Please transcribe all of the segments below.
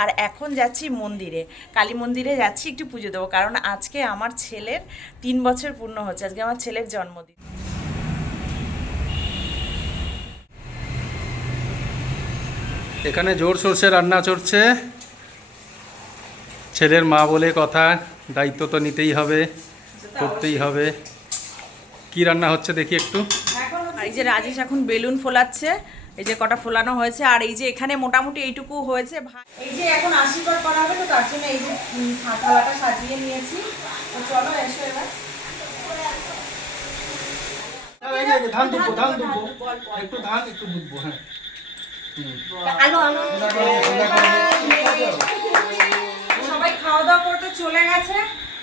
আর এখন যাচ্ছি মন্দিরে, কালী মন্দিরে যাচ্ছি একটু পুজো দেবো, কারণ আজকে আমার ছেলের 3 বছর পূর্ণ হচ্ছে, আজকে আমার ছেলের জন্মদিন। এখানে জোর সরষে রান্না চলছে। ছেলের মা বলে কথা, দায়িত্ব তো নিতেই হবে, করতেই হবে। কি রান্না হচ্ছে দেখি একটু। এই যে রাজেশ এখন বেলুন ফোলাচ্ছে, এই যে কটা ফোলানো হয়েছে, আর এই যে এখানে মোটামুটি এইটুকু হয়েছে। এই যে এখন আশীর্বাদ করা হবে, তো তার জন্য এই যে থালাটা সাজিয়ে নিয়েছি। তো চলো এসো এবার। ধান দুব্বো, একটু ধান একটু দুব্বো। হ্যাঁ, সবাই খাওয়া দাওয়া করতে চলে গেছে,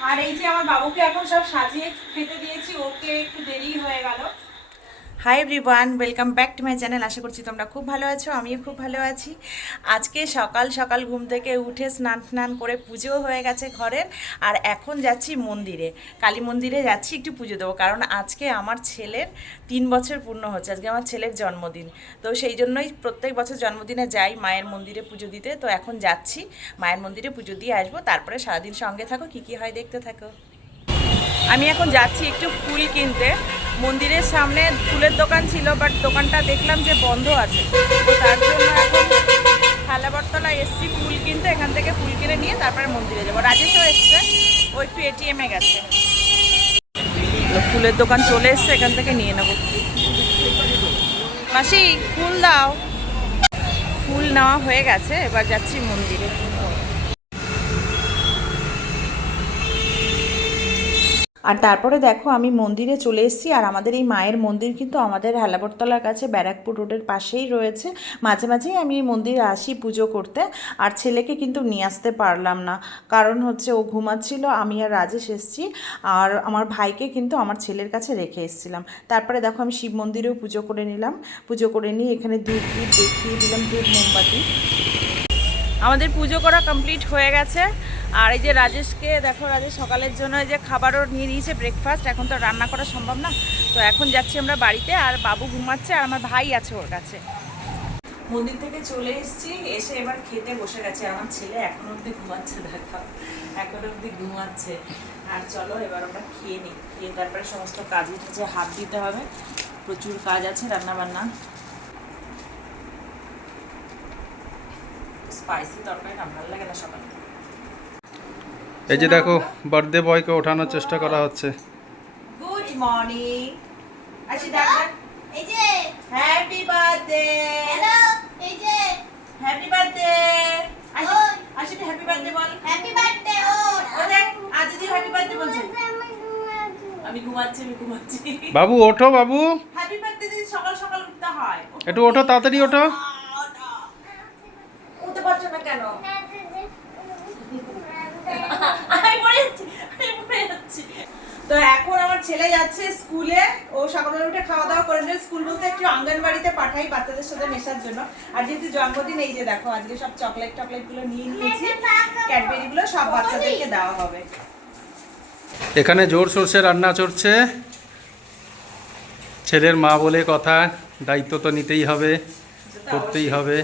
আর এই যে আমার বাবুকে এখন সব সাজিয়ে খেতে দিয়েছি, ওকে একটু দেরি হয়ে গেল। Hi everyone, welcome back to my channel. আশা করছি তোমরা খুব ভালো আছো, আমিও খুব ভালো আছি। আজকে সকাল সকাল ঘুম থেকে উঠে স্নান করে পুজো হয়ে গেছে ঘরের, আর এখন যাচ্ছি মন্দিরে, কালী মন্দিরে যাচ্ছি একটু পুজো দেবো, কারণ আজকে আমার ছেলের 3 বছর পূর্ণ হচ্ছে, আজকে আমার ছেলের জন্মদিন। তো সেই জন্যই প্রত্যেক বছর জন্মদিনে যাই মায়ের মন্দিরে পুজো দিতে। তো এখন যাচ্ছি মায়ের মন্দিরে পুজো দিয়ে আসবো, তারপরে সারাদিন সঙ্গে থাকো, কী কী হয় দেখতে থাকো। আমি এখন যাচ্ছি একটু ফুল কিনতে। মন্দিরের সামনে ফুলের দোকান ছিল, বাট দোকানটা দেখলাম যে বন্ধ আছে, তো তার জন্য এখন থালাবরতলা এসছি ফুল কিনতে। এখান থেকে ফুল কিনে নিয়ে তারপরে মন্দিরে যাবো। রাজেশও এসছে, ও একটু এটিএমে গেছে। ফুলের দোকান চলে এসছে, এখান থেকে নিয়ে নেবো। মাসি ফুল দাও। ফুল নেওয়া হয়ে গেছে, এবার যাচ্ছি মন্দিরে। আর তারপরে দেখো আমি মন্দিরে চলে এসেছি, আর আমাদের এই মায়ের মন্দির কিন্তু আমাদের হেলাবরতলার কাছে ব্যারাকপুর রোডের পাশেই রয়েছে। মাঝে মাঝেই আমি এই মন্দিরে আসি পুজো করতে। আর ছেলেকে কিন্তু নিয়ে আসতে পারলাম না, কারণ হচ্ছে ও ঘুমাচ্ছিল, আমি আর রাজেশ এসেছি। আর আমার ভাইকে কিন্তু আমার ছেলের কাছে রেখে এসেছিলাম। তারপরে দেখো আমি শিব মন্দিরেও পুজো করে নিলাম। পুজো করে নিয়ে এখানে ধূপ দেখিয়ে দিলাম, ধূপ মোমবাতি। আমাদের পুজো করা কমপ্লিট হয়ে গেছে। আর এই যে রাজেশকে দেখো, রাজেশ সকালের জন্য এই যে খাবারও নিয়ে নিয়েছে, ব্রেকফাস্ট। এখন তো রান্না করা সম্ভব না, তো এখন যাচ্ছি আমরা বাড়িতে। আর বাবু ঘুমাচ্ছে, আর আমার ভাই আছে ওর কাছে। মন্দির থেকে চলে এসেছি, এসে এবার খেতে বসে গেছে। আমার ছেলে এখনো অবধি ঘুমাচ্ছে, দেখো এখনো অবধি ঘুমাচ্ছে। আর চলো এবার আমরা খেয়ে নিই, খেয়ে তারপরে সমস্ত কাজে টাজে হাত দিতে হবে। প্রচুর কাজ আছে, রান্না বান্না। স্পাইসি তরকারি না ভালো লাগে না সকালে। এই যে দেখো বার্থডে বয়কে ওঠানোর চেষ্টা করা হচ্ছে। Good morning. আসি দেখ, এই যে হ্যাপি বার্থডে। হ্যালো, এই যে হ্যাপি বার্থডে। আসি ওই। আসি হ্যাপি বার্থডে বল। হ্যাপি বার্থডে ও দেখ আজ দিদি হ্যাপি বার্থডে বলছে। আমি ঘুমাচ্ছি। বাবু ওঠো, বাবু হ্যাপি বার্থডে দিদি সকাল সকাল উঠতে হয়। একটু ওঠো, তাড়াতাড়ি ওঠো। উঠতে পারছো না কেন? আমি পড়ে যাচ্ছি। তো এখন আমার ছেলে যাচ্ছে স্কুলে। ও সকালবেলা উঠে খাওয়া দাওয়া করে নিয়ে, স্কুল বলতে একটু অঙ্গনবাড়িতে পাঠাই বাচ্চাদের সাথে মেশার জন্য। আর যেহেতু জন্মদিন, এই যে দেখো আজকে সব চকলেট গুলো নিয়ে নিয়েছি, ক্যাডবেরি গুলো সব বাচ্চাদেরকে দেওয়া হবে। এখানে জোর সরষে রান্না চলছে। ছেলের মা বলে কথা, দায়িত্ব তো নিতেই হবে, করতেই হবে।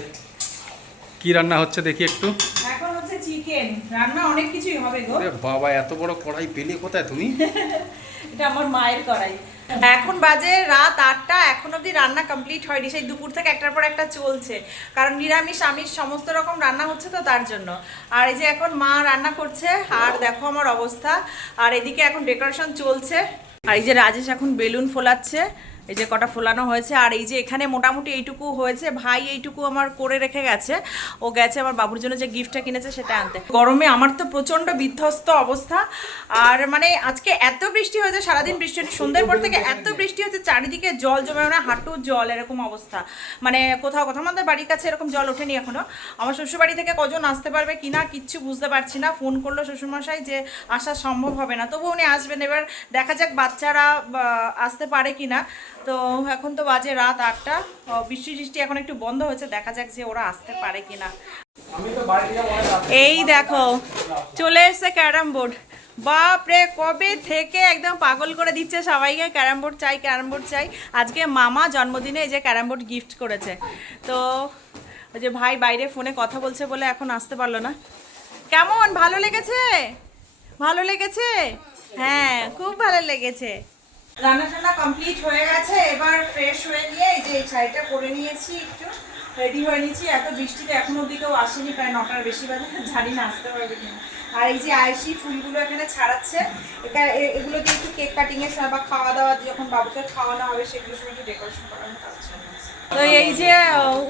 কি রান্না হচ্ছে দেখি একটু। এখন হচ্ছে চিকেন রান্না, অনেক কিছুই হবে গো। বাবা এত বড় কড়াই পেলে কোথায় তুমি? এটা আমার মায়ের কড়াই। এখন বাজে রাত 8টা, এখন অবধি রান্না কমপ্লিট হয়নি। সেই দুপুর থেকে একটার পর একটা চলছে, কারণ নিরামিষ আমিষ সমস্ত রকম রান্না হচ্ছে, তো তার জন্য। আর এই যে এখন মা রান্না করছে, আর দেখো আমার অবস্থা। আর এদিকে এখন ডেকোরেশন চলছে। আর এই যে রাজেশ এখন বেলুন ফোলাচ্ছে, এই যে কটা ফোলানো হয়েছে। আর এই যে এখানে মোটামুটি এইটুকু হয়েছে, ভাই এইটুকু আমার করে রেখে গেছে। ও গেছে আমার বাবুর জন্য যে গিফটটা কিনেছে সেটা আনতে। গরমে আমার তো প্রচণ্ড বিধ্বস্ত অবস্থা। আর মানে আজকে এত বৃষ্টি হয়েছে, সারাদিন বৃষ্টি হয়েছে, সন্ধ্যের পর থেকে এত বৃষ্টি হয়েছে, চারিদিকে জল জমে, মানে হাঁটু জল এরকম অবস্থা। মানে কোথাও আমাদের বাড়ির কাছে এরকম জল ওঠেনি এখনো। আমার শ্বশুরবাড়ি থেকে কজন আসতে পারবে কিনা কিচ্ছু বুঝতে পারছি না। ফোন করলো শ্বশুরমশাই যে আসা সম্ভব হবে না, তবু উনি আসবেন। এবার দেখা যাক বাচ্চারা আসতে পারে কিনা। তো এখন তো বাজে রাত 8টা, বৃষ্টি এখন একটু বন্ধ হয়েছে, দেখা যাক যে ওরা আসতে পারে কিনা। এই দেখো চলে এসছে ক্যারাম বোর্ড। বাপরে কবে থেকে একদম পাগল করে দিচ্ছে সবাইকে, ক্যারাম বোর্ড চাই, ক্যারাম বোর্ড চাই। আজকে মামা জন্মদিনে এই যে ক্যারাম বোর্ড গিফট করেছে। তো ওই যে ভাই বাইরে ফোনে কথা বলছে বলে এখন আসতে পারলো না। কেমন, ভালো লেগেছে? ভালো লেগেছে? হ্যাঁ, খুব ভালো লেগেছে। রান্না টান্না কমপ্লিট হয়ে গেছে, এবার ফ্রেশ হয়ে নিয়ে এই যে এই শাড়িটা পরে নিয়েছি, একটু রেডি হয়ে নিয়েছি। এত বৃষ্টিতে এখনো অব্দি কেউ আসেনি, প্রায় 9টার বেশি বাজে, জানি না আসতে পারবে কিনা। আর এই যে আয়সি ফুলগুলো এখানে ছাড়াচ্ছে, এগুলো দিয়ে একটু কেক কাটিংয়ের সময় বা খাওয়া দাওয়া যখন বাবুকে খাওয়ানো হবে সেগুলোর সময় একটু ডেকোরেশন করানো হচ্ছে। তো এই যে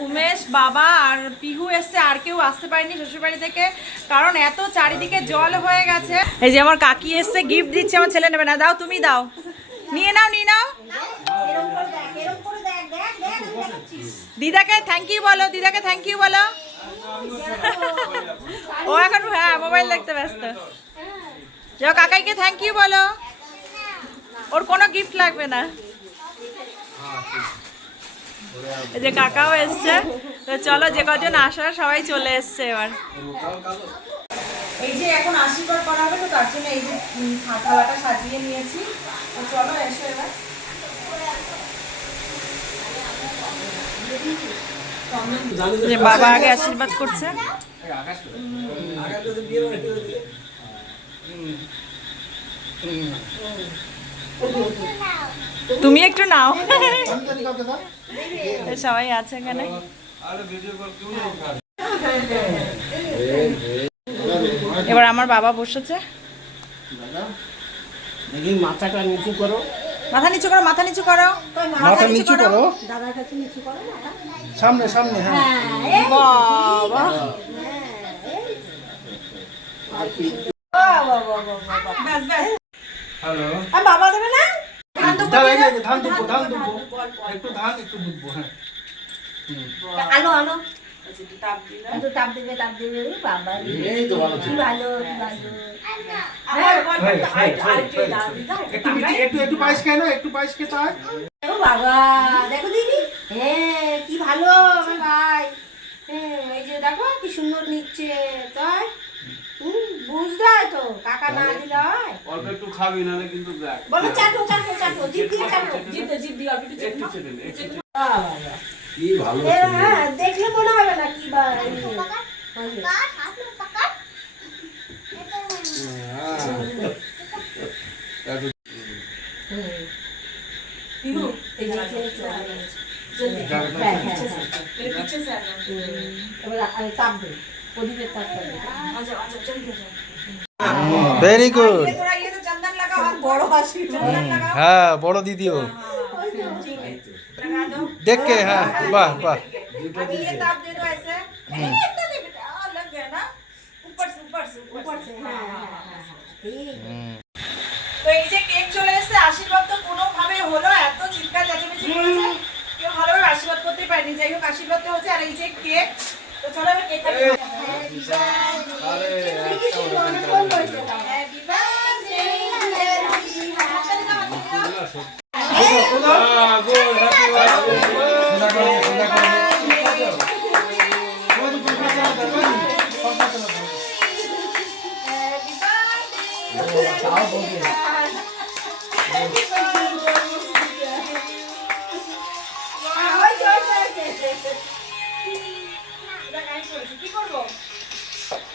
উমেশ, বাবা আর পিহু এসছে, আর কেউ আসতে পারেনি শ্বশুরবাড়ি থেকে, কারণ এত চারিদিকে জল হয়ে গেছে। এই যে আমার কাকি এসছে, গিফট দিচ্ছে, আমার ছেলে নেবে না, দাও তুমি দাও, নিয়ে নাও নিয়ে নাও। দিদাকে থ্যাংক ইউ বলো, দিদাকে থ্যাংক ইউ বলো। ও এখন হ্যাঁ মোবাইল দেখতে ব্যস্ত। যাও কাকাইকে থ্যাংক ইউ বলো, ওর কোনো গিফট লাগবে না। এই যে কাকাও এসছে, তো চলো যে কজন আসার সবাই চলে এসছে এবার। এই যে এখন আশীর্বাদ করা হবে, তো তার জন্য এই যে থালাটা সাজিয়ে নিয়েছি, তো চলো এসো এবার। বাবা আগে আশীর্বাদ করছে। তুমি একটু নাও, সবাই আছে এখানে। এবার আমার বাবা বসেছে। মাথাটা নিচু করো, মাথা নিচু করো, মাথা নিচু করো, মাথা নিচু করো, সামনে সামনে। হ্যাঁ বাবা ব্যাস ব্যাস। হ্যালো, আর বাবা দেবে না? ধান দুব্বো, একটু ধান একটু দুব্বো। হ্যাঁ আলো আলো তাপ দিবে বাবা এই তো ভালো ছিল। ভালো ভালো একটু একটু পায়েস খাই না, একটু পায়েস খেতে হয়। ও বাবা দেখো দিদি, হ্যাঁ কি ভালো আমার ভাই। হ্যাঁ এই যে দেখো কি সুন্দর নিচ্ছে, তাই বুঝতে তো কাকা না দিলে হয়। অল্প একটু খাবি নালে কিন্তু দেখ। বলো চাটো চাটো চাটো জিভ দিয়ে চাটো জিভ দিয়ে অল্প একটু একটু চেটে নে, একটু চেটে নে। বাবা কি ভালো হ্যাঁ দেখলে মনে হবে না কি বা তাপ দেবে প্রদীপের তাপ দেবে। Very good. বড় হাসি হ্যাঁ বড় দিদিও देख के। हाँ वाह वाह। अभी ये ताप दे दो ऐसे, नहीं इतना नहीं बेटा, लग गया ना, ऊपर से ऊपर से ऊपर से। হ্যাঁ হ্যাঁ হ্যাঁ তো এই যে কেক চলে এসেছে, আশীর্বাদ তো কোনো ভাবে হলো, এত চিৎকার চেঁচামেচি করেছে, কেউ ভালোভাবে আশীর্বাদ করতে পারেনি। যাই হোক আশীর্বাদ তো হচ্ছে, আর এই যে কেক, তো চলো এবার কেক কাটি। কি করবো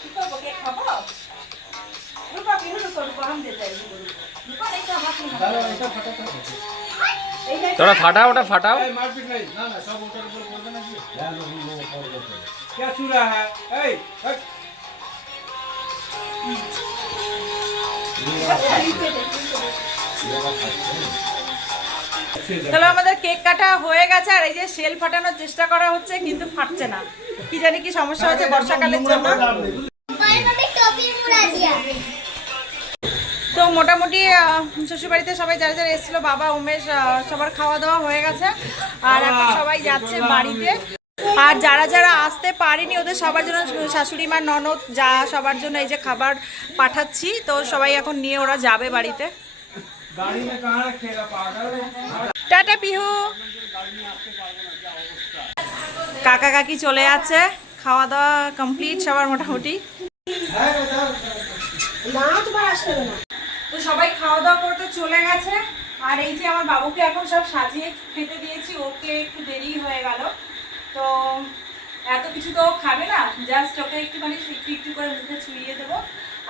কি করবো, কেক খাবো? রূপা বিহু রূপা রূপা हम देते हैं রূপা नहीं तो हाथ में थोड़ा फटाओ, ওটা फटाओ। मारपीट नहीं ना ना, सब ऊपर ऊपर बोलते ना कि क्या छू रहा है। ए हट। তাহলে আমাদের কেক কাটা হয়ে গেছে, আর এই যে শেল ফাটানোর চেষ্টা করা হচ্ছে কিন্তু ফাটছে না, কি জানি কি সমস্যা হচ্ছে বর্ষাকালের জন্য। তো মোটামুটি শ্বশুরবাড়িতে সবাই যারা যারা এসেছিল, বাবা উমেশ, সবার খাওয়া দাওয়া হয়ে গেছে, আর এখন সবাই যাচ্ছে বাড়িতে। আর যারা যারা আসতে পারেনি ওদের সবার জন্য শাশুড়ি মা, ননদ, যা সবার জন্য এই যে খাবার পাঠাচ্ছি, তো সবাই এখন নিয়ে ওরা যাবে বাড়িতে। गाड़ी में कहाँ रखेगा पागल। টাটা পিহু। কাকা কাকি চলে যাচ্ছে, খাওয়া দাওয়া কমপ্লিট সবার মোটামুটি। না তোমার আসবে না। তো সবাই খাওয়া দাওয়া করতে চলে গেছে, আর এই যে আমার বাবুকে এখন সব সাজিয়ে খেতে দিয়েছি, ওকে একটু দেরি হয়ে গেল। তো এত কিছু তো ও খাবে না, জাস্ট ওকে একটুখানি একটু একটু করে মুখে ছুঁয়ে দেবো,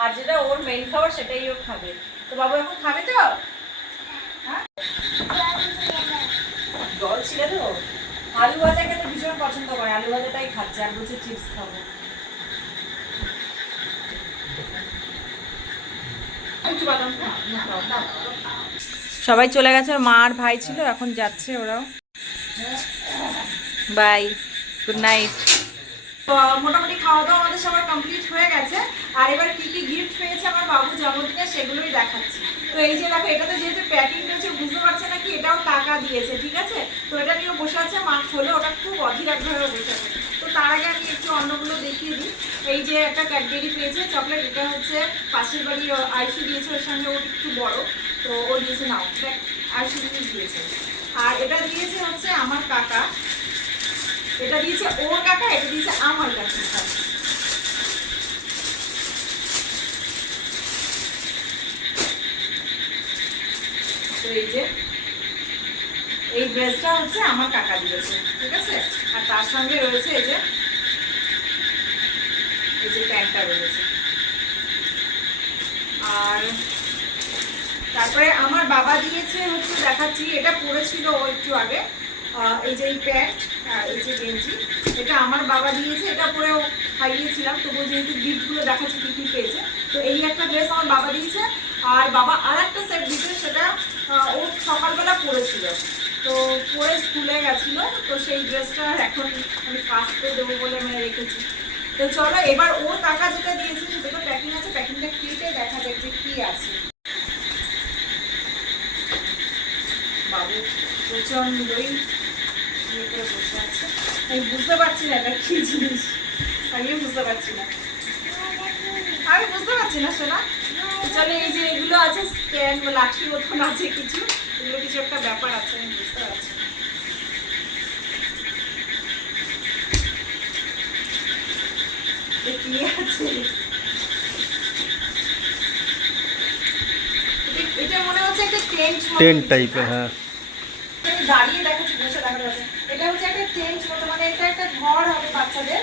আর যেটা ওর মেইন খাবার সেটাই ও খাবে। তো বাবু এখন খাবে তো? হ্যাঁ, জল ছিল তো। আলু ভাজা খেতে ভীষণ পছন্দ করে, আলু ভাজাটাই খাচ্ছে, আর বলছে চিপস খাবো। সবাই চলে গেছে, মা আর ভাই ছিল, এখন যাচ্ছে ওরাও। Bye, good night. তো মোটামুটি খাওয়া দাওয়া আমাদের সবার কমপ্লিট হয়ে গেছে। আর এবার কি কি গিফট পেয়েছে আমার বাবু জন্মদিনে সেগুলোই দেখাচ্ছি। তো এই যে দেখো, এটাতে যেহেতু প্যাকিং রয়েছে বুঝতে পারছে না কি এটাও টাকা দিয়েছে, ঠিক আছে। তো এটা নিয়ে বসে আছে, মা খোলো, ওটা খুব অধীর আগ্রহে বসে আছে। তো তার আগে আমি একটু অন্যগুলো দেখিয়ে দিই। এই যে একটা ক্যাডবেরি পেয়েছে চকলেট, এটা হচ্ছে পাশের বাড়ি আয়ুষি দিয়েছে, ওর সঙ্গে ওর একটু বড়, তো ও দিয়েছে, নাও আয়ুষি দিয়েছে। আর এটা দিয়েছে হচ্ছে আমার কাকা, এটা দিয়েছে ওর কাকা, এটা দিয়েছে আমার কাকা। তো এই যে এই ড্রেসটা হচ্ছে আমার কাকা দিয়েছে, ঠিক আছে। আর তার সঙ্গে রয়েছে এই যে প্যান্টটা রয়েছে। আর তারপরে আমার বাবা দিয়েছে হচ্ছে, দেখাচ্ছি, এটা পরেছিল ও একটু আগে, এই যে এই প্যান্ট, এই যে গেঞ্জি, এটা আমার বাবা দিয়েছে, এটা পরেও খাইয়েছিলাম। তবু যেহেতু গিফটগুলো দেখাচ্ছি কী কী পেয়েছে, তো এই একটা ড্রেস আমার বাবা দিয়েছে। আর বাবা আর একটা সেট দিয়েছে, সেটা ও সকালবেলা পরেছিল, তো পরে স্কুলে গেছিলো, তো সেই ড্রেসটা এখন আমি কাচতে দেবো বলে আমি রেখেছি। তো চলো এবার ওর কাকা যেটা দিয়েছে সেটা তো প্যাকিং আছে, প্যাকিংটা কেটে দেখা যাক যে কী আছে। বাবু প্রচন্ডই ইয়ে করে বসে আছে, আমি বুঝতে পারছি না এটা কি জিনিস, আমিও বুঝতে পারছি না, আমি বুঝতে পারছি না শোনা। চলে এই যে এগুলো আছে, স্ট্যান্ড বা লাঠি মতন আছে কিছু, এগুলো কিছু একটা ব্যাপার আছে, আমি বুঝতে পারছি না। কি আছে এটা? মনে হচ্ছে একটা টেন্ট টাইপের। হ্যাঁ, দাঁড়িয়ে দেখাচ্ছি, বসে দেখা যাচ্ছে। এটা হচ্ছে একটা টেন্ট মতো, মানে এটা একটা ঘর হবে বাচ্চাদের,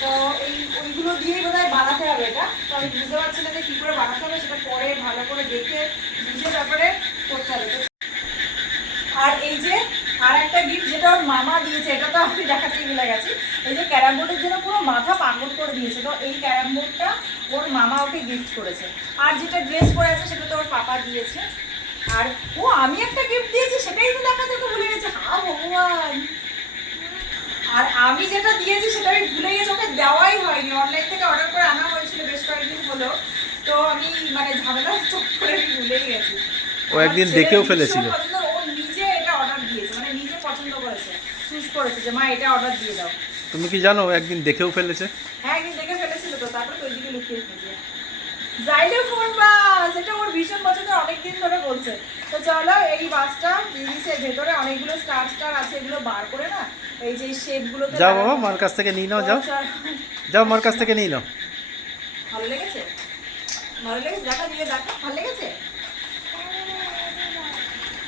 তো এই ওইগুলো দিয়েই বোধহয় বানাতে হবে এটা। তো আমি বুঝতে পারছি না যে কী করে বানাতে হবে, সেটা পরে ভালো করে দেখে বুঝে তারপরে করতে হবে। আর এই যে আর একটা গিফট যেটা ওর মামা দিয়েছে, এটা তো আমি দেখাতেই ভুলে গেছি। এই যে ক্যারাম বোর্ডের জন্য পুরো মাথা পাগল করে দিয়েছে, তো এই ক্যারাম বোর্ডটা ওর মামা ওকে গিফট করেছে। আর যেটা ড্রেস পরে আছে সেটা তো ওর পাপা দিয়েছে। আর ও আমি একটা গিফট দিয়েছি সেটাই তো দেখাতে তো ভুলে গেছে, হা ভগবান। আর আমি যেটা দিয়েছি সেটা আমি ভুলে গেছি, ওকে দেওয়াই হয়নি, অনলাইন থেকে অর্ডার করে আনা হয়েছিল বেশ কয়েকদিন হলো, তো আমি মানে ঝামেলা চট করে আমি ভুলেই গেছি। ও একদিন দেখেও ফেলেছিল, ও নিজে এটা অর্ডার দিয়েছে, মানে নিজে পছন্দ করেছে, চুজ করেছে যে মা এটা অর্ডার দিয়ে দাও। তুমি কি জানো ও একদিন দেখেও ফেলেছে? হ্যাঁ একদিন দেখে ফেলেছিল, তো তারপরে ওই দিকে লুকিয়ে ফেলেছে। জাইলোফোন বাস, এটা ওর ভীষণ পছন্দ, অনেকদিন ধরে বলছে। তো চলো এই বাসটা জিনিসের ভেতরে অনেকগুলো স্টার স্টার আছে, এগুলো বার করে না এই যে শেপগুলো। যাও বাবা, মার কাছ থেকে নিয়ে নাও, যাও যাও, মার কাছ থেকে নিয়ে নাও। ভালো লেগেছে? ভালো লেগেছে? দেখা দিয়ে দেখো, ভালো লেগেছে?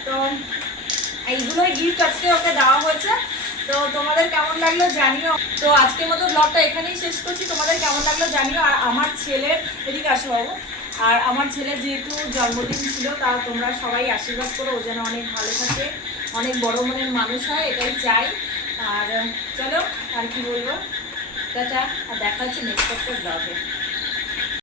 তো এইগুলোই গিফট আজকে ওকে দেওয়া হয়েছে। তো তোমাদের কেমন লাগলো জানিও। তো আজকের মতো ব্লগটা এখানেই শেষ করছি, তোমাদের কেমন লাগলো জানিও। আর আমার ছেলের, এদিকে আসো বাবু, আর আমার ছেলের যেহেতু জন্মদিন ছিল, তা তোমরা সবাই আশীর্বাদ করো, ও যেন অনেক ভালো থাকে, অনেক বড় মনের মানুষ হয়, এটাই চাই। আর চলো আর কি বলবো, টাটা, আর দেখা হচ্ছে নেক্সট একটা ব্লগে।